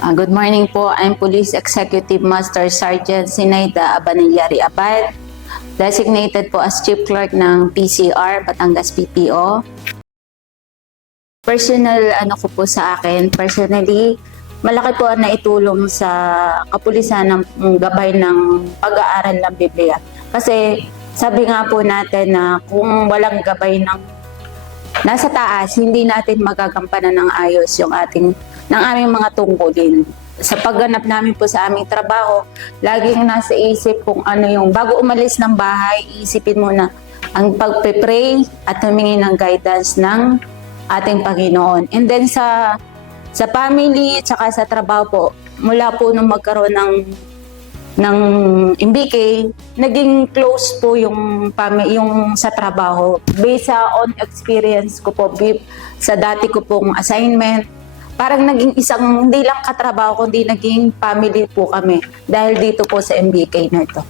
Good morning po. I'm Police Executive Master Sergeant Sinaida Abanillari Abad, designated po as Chief Clerk ng PCR, Batangas PPO. Personally, malaki po ang naitulong sa kapulisan ng gabay ng pag-aaral ng Biblia. Kasi sabi nga po natin na kung walang gabay ng nasa taas, hindi natin magagampanan ng ayos yung ng aming mga tungkulin. Sa pagganap namin po sa aming trabaho, laging nasa isip kung ano yung bago umalis ng bahay, isipin muna ang pagpe-pray at humingi ng guidance ng ating Panginoon. And then sa family at sa trabaho po, mula po nung magkaroon ng MBK, naging close po yung sa trabaho. Based on experience ko po sa dati ko pong assignment, parang naging isang hindi lang katrabaho kundi naging family po kami dahil dito po sa MBK na ito.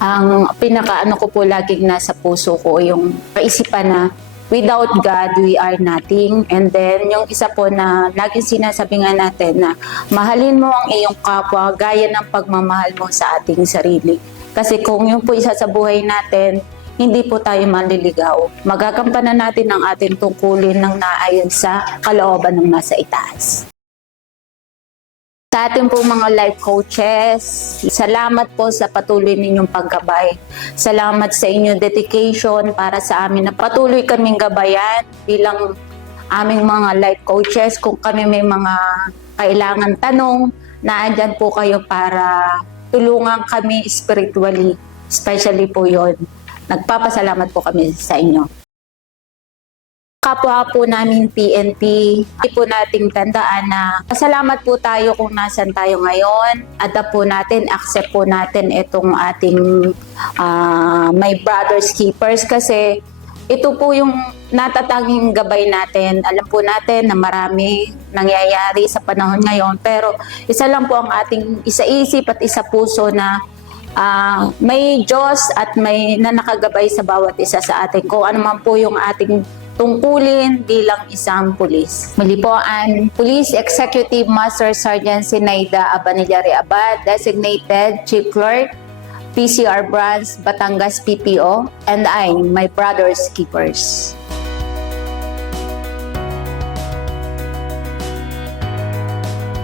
Ang pinakaano ko po laging nasa puso ko yung kaisipan na without God, we are nothing. And then, yung isa po na laging sinasabi nga natin na mahalin mo ang iyong kapwa gaya ng pagmamahal mo sa ating sarili. Kasi kung yung po isa sa buhay natin, hindi po tayo maliligaw. Magagampanan natin ang ating tungkulin ng naayon sa kalooban ng nasa itaas. Sa ating po mga life coaches, salamat po sa patuloy ninyong paggabay. Salamat sa inyong dedication para sa amin na patuloy kaming gabayan bilang aming mga life coaches. Kung kami may mga kailangan tanong, naandyan po kayo para tulungan kami spiritually, especially po yon. Nagpapasalamat po kami sa inyo. Kapwa po namin PNP, hindi po nating tandaan na pasalamat po tayo kung nasan tayo ngayon. Adapt po natin, accept po natin itong ating my brother's keepers kasi ito po yung natatanging gabay natin. Alam po natin na marami nangyayari sa panahon ngayon pero isa lang po ang ating isa-isip at isa puso na may Diyos at may nakagabay sa bawat isa sa atin kung ano man po yung ating tungkulin bilang isang pulis. Muli po ang Police Executive Master Sergeant Sinaida Abanillari Abad, designated Chief Clerk, PCR Branch, Batangas PPO, and I'm my brother's keepers.